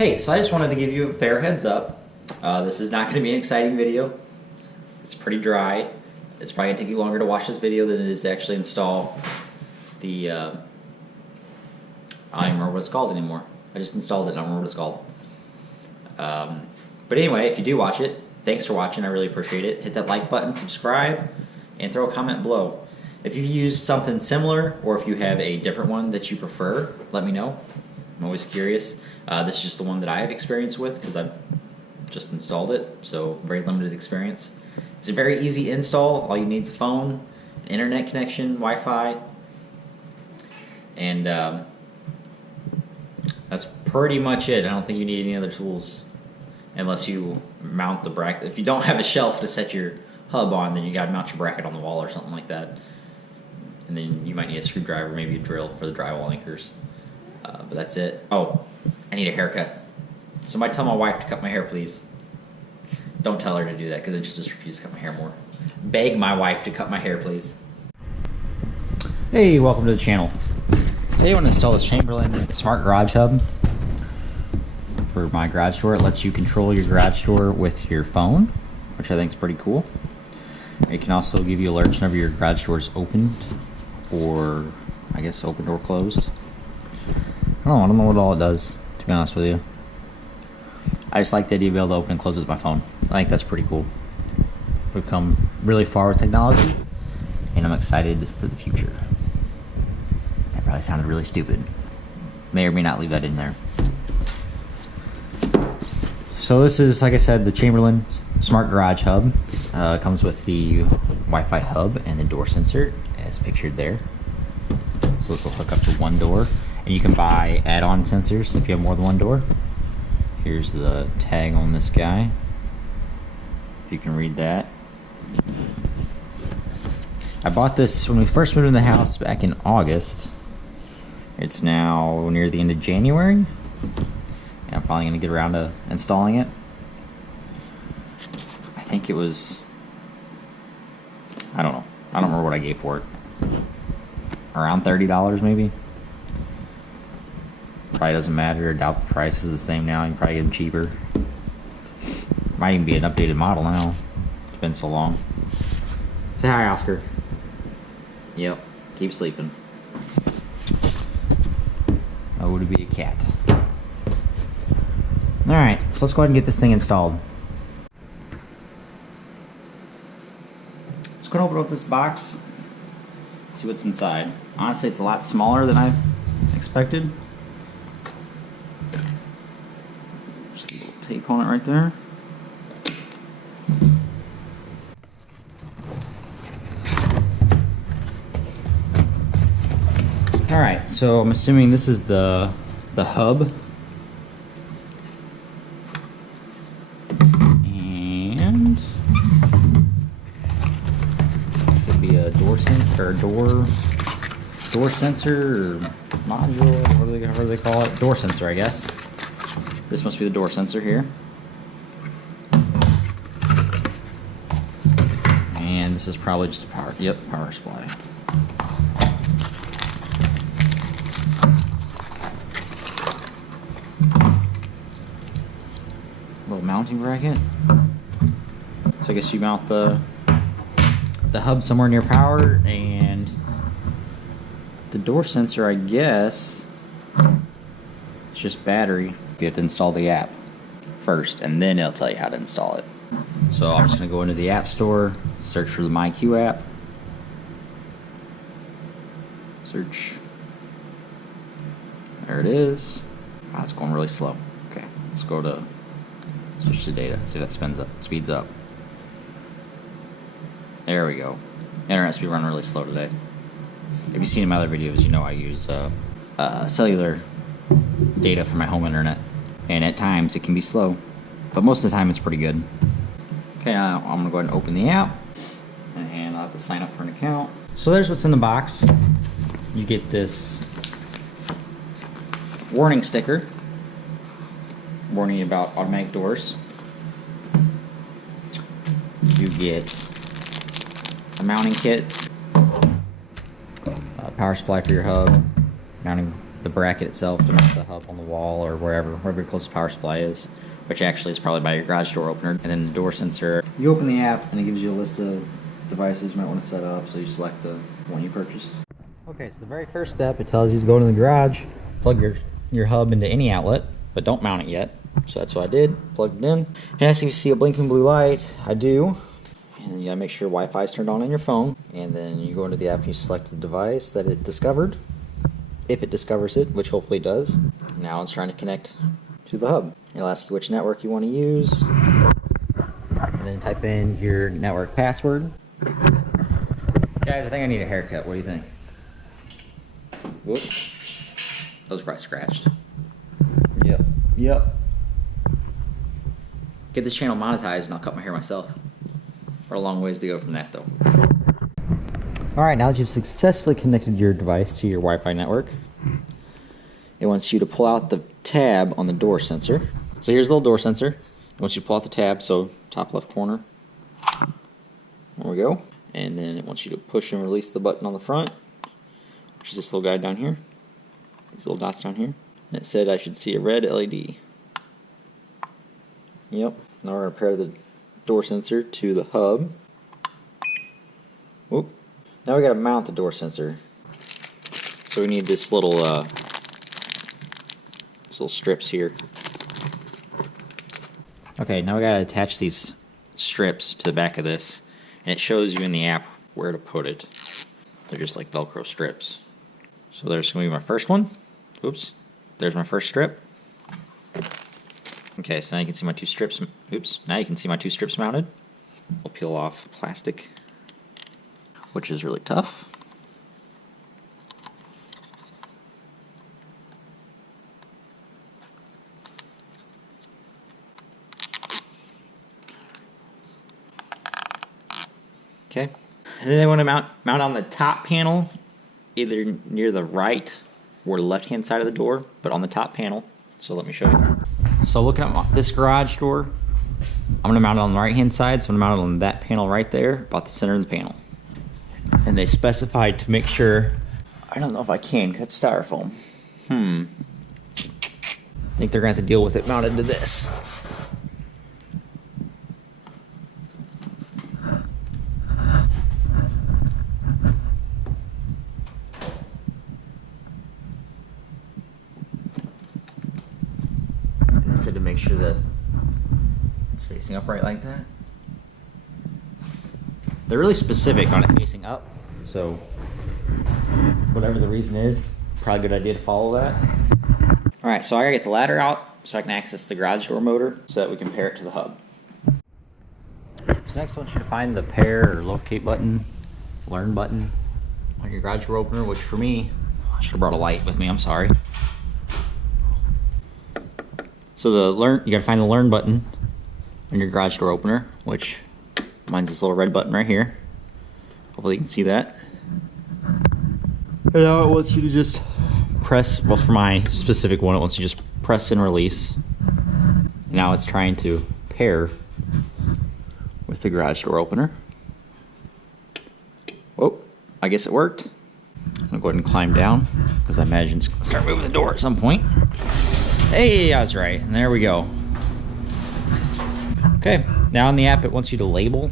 Hey, so I just wanted to give you a fair heads up. This is not going to be an exciting video. It's pretty dry. It's probably going to take you longer to watch this video than it is to actually install the, I don't even remember what it's called anymore. I just installed it and I don't remember what it's called. But anyway, if you do watch it, thanks for watching. I really appreciate it. Hit that like button, subscribe, and throw a comment below. If you've used something similar or if you have a different one that you prefer, let me know. I'm always curious. This is just the one that I have experience with because I've just installed it, so very limited experience. It's a very easy install. All you need is a phone, an internet connection, Wi-Fi, and that's pretty much it. I don't think you need any other tools unless you mount the bracket. If you don't have a shelf to set your hub on, then you got to mount your bracket on the wall or something like that. And then you might need a screwdriver, maybe a drill for the drywall anchors. But that's it. Oh, I need a haircut. Somebody tell my wife to cut my hair, please. Don't tell her to do that because she'll just refuse to cut my hair more. Beg my wife to cut my hair, please. Hey, welcome to the channel. Today I want to install this Chamberlain Smart Garage Hub for my garage door. It lets you control your garage door with your phone, which I think is pretty cool. It can also give you alerts whenever your garage door is opened, or I guess opened or closed. I don't know what all it does, to be honest with you. I just like the idea of being able to open and close it with my phone. I think that's pretty cool. We've come really far with technology, and I'm excited for the future. That probably sounded really stupid. May or may not leave that in there. So this is, like I said, the Chamberlain Smart Garage Hub. Comes with the Wi-Fi hub and the door sensor, as pictured there. So this will hook up to one door. And you can buy add-on sensors if you have more than one door. Here's the tag on this guy, if you can read that. I bought this when we first moved in the house back in August. It's now near the end of January, and I'm finally going to get around to installing it. I think it was, I don't know. I don't remember what I gave for it. Around $30 maybe. Probably doesn't matter. I doubt the price is the same now. You can probably get them cheaper. Might even be an updated model now. It's been so long. Say hi, Oscar. Yep, keep sleeping. Oh, to be a cat. Alright, so let's go ahead and get this thing installed. Let's go and open up this box. See what's inside. Honestly, it's a lot smaller than I expected. Just a little tape on it right there. Alright, so I'm assuming this is the hub. And could be a door sensor or door sensor or module, whatever they call it. Door sensor, I guess. This must be the door sensor here. And this is probably just a power supply. Little mounting bracket. So I guess you mount the hub somewhere near power, and the door sensor, I guess, it's just battery. You have to install the app first, and then it'll tell you how to install it. So I'm just going to go into the App Store, search for the MyQ app. Search. There it is. Wow, it's going really slow. Okay, let's go to switch to data. See if that speeds up. There we go. Internet's been running really slow today. If you've seen in my other videos, you know I use cellular data for my home internet. And at times it can be slow, but most of the time it's pretty good. Okay, now I'm going to go ahead and open the app, and I'll have to sign up for an account. So there's what's in the box. You get this warning sticker, warning you about automatic doors. You get a mounting kit, a power supply for your hub, mounting the bracket itself to mount the hub on the wall or wherever your closest power supply is, which actually is probably by your garage door opener. And then the door sensor. You open the app and it gives you a list of devices you might want to set up, so you select the one you purchased. Okay, so the very first step, it tells you to go to the garage, plug your hub into any outlet, but don't mount it yet. So that's what I did, plugged it in. And as you see a blinking blue light, I do. And then you gotta make sure Wi-Fi is turned on your phone. And then you go into the app and you select the device that it discovered. If it discovers it, which hopefully it does. Now it's trying to connect to the hub. It'll ask you which network you want to use. And then type in your network password. Guys, I think I need a haircut. What do you think? Whoops. Those are probably scratched. Yep. Get this channel monetized and I'll cut my hair myself. We're a long ways to go from that though. Alright, now that you've successfully connected your device to your Wi-Fi network, it wants you to pull out the tab on the door sensor. So here's the little door sensor. It wants you to pull out the tab, so top left corner. There we go. And then it wants you to push and release the button on the front, which is this little guy down here. These little dots down here. And it said I should see a red LED. Yep. Now we're going to pair the door sensor to the hub. Whoop. Now we got to mount the door sensor. So we need this little strips here. Okay, now we got to attach these strips to the back of this, and it shows you in the app where to put it. They're just like Velcro strips. So there's going to be my first one. Oops. There's my first strip. Okay, so now you can see my two strips. Oops. Now you can see my two strips mounted. I'll peel off plastic, which is really tough. Okay. And then I want to mount on the top panel, either near the right or the left-hand side of the door, but on the top panel. So let me show you. So looking at this garage door, I'm going to mount it on the right-hand side, so I'm going to mount it on that panel right there, about the center of the panel. And they specified to make sure, I don't know if I can, because it's styrofoam. I think they're going to have to deal with it mounted to this. Said to make sure that it's facing upright like that. They're really specific on it facing up, so whatever the reason is, probably a good idea to follow that. Alright, so I gotta get the ladder out so I can access the garage door motor so that we can pair it to the hub. So next I want you to find the pair or locate button, learn button on your garage door opener, which for me, I should have brought a light with me, I'm sorry. So you gotta find the learn button on your garage door opener, which mine's this little red button right here. Hopefully you can see that. And now it wants you to just press, well for my specific one, it wants you to just press and release. Now it's trying to pair with the garage door opener. Whoa, I guess it worked. I'm gonna go ahead and climb down, because I imagine it's gonna start moving the door at some point. Hey, I was right, and there we go. Okay, now in the app it wants you to label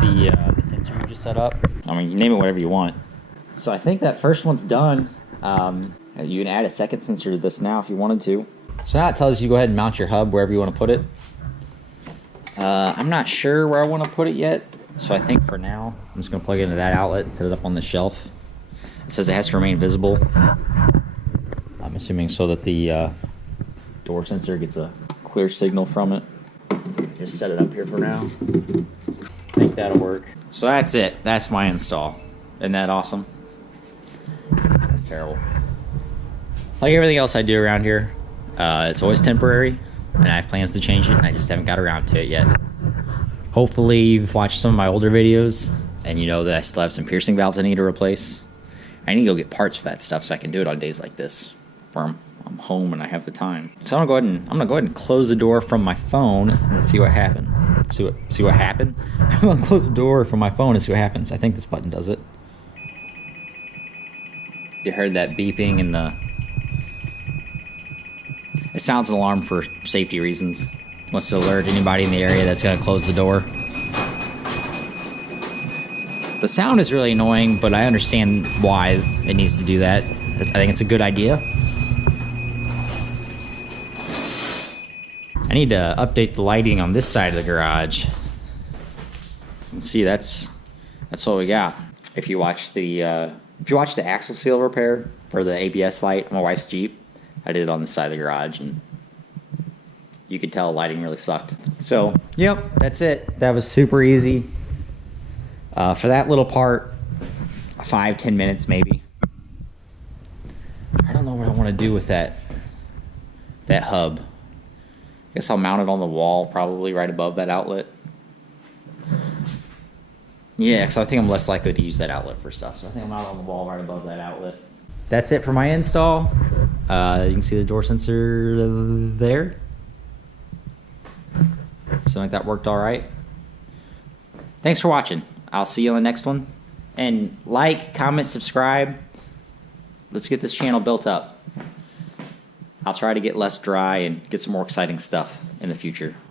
the sensor you just set up. I mean, you name it whatever you want. So I think that first one's done. You can add a second sensor to this now if you wanted to. So now it tells you go ahead and mount your hub wherever you want to put it. I'm not sure where I want to put it yet, so I think for now I'm just going to plug it into that outlet and set it up on the shelf. It says it has to remain visible. I'm assuming so that the door sensor gets a clear signal from it. Just set it up here for now. I think that'll work. So that's it. That's my install. Isn't that awesome? That's terrible. Like everything else I do around here, it's always temporary, and I have plans to change it, and I just haven't got around to it yet. Hopefully you've watched some of my older videos, and you know that I still have some piercing valves I need to replace. I need to go get parts for that stuff so I can do it on days like this, where I'm home and I have the time. So I'm gonna go ahead and close the door from my phone and see what happened. See what happened? I'm gonna close the door from my phone and see what happens. I think this button does it. You heard that beeping and it sounds an alarm for safety reasons. Wants to alert anybody in the area that's going to close the door. The sound is really annoying, but I understand why it needs to do that. I think it's a good idea. I need to update the lighting on this side of the garage. And see, that's what we got. If you watch the axle seal repair for the ABS light on my wife's Jeep, I did it on the side of the garage, and you could tell lighting really sucked. So, yep, that's it. That was super easy. For that little part, 5-10 minutes maybe. I don't know what I want to do with that hub. I guess I'll mount it on the wall, probably right above that outlet. Yeah, because I think I'm less likely to use that outlet for stuff. So I think I'll mount it on the wall right above that outlet. That's it for my install. You can see the door sensor there. Something like that worked all right. Thanks for watching. I'll see you on the next one. And like, comment, subscribe. Let's get this channel built up. I'll try to get less dry and get some more exciting stuff in the future.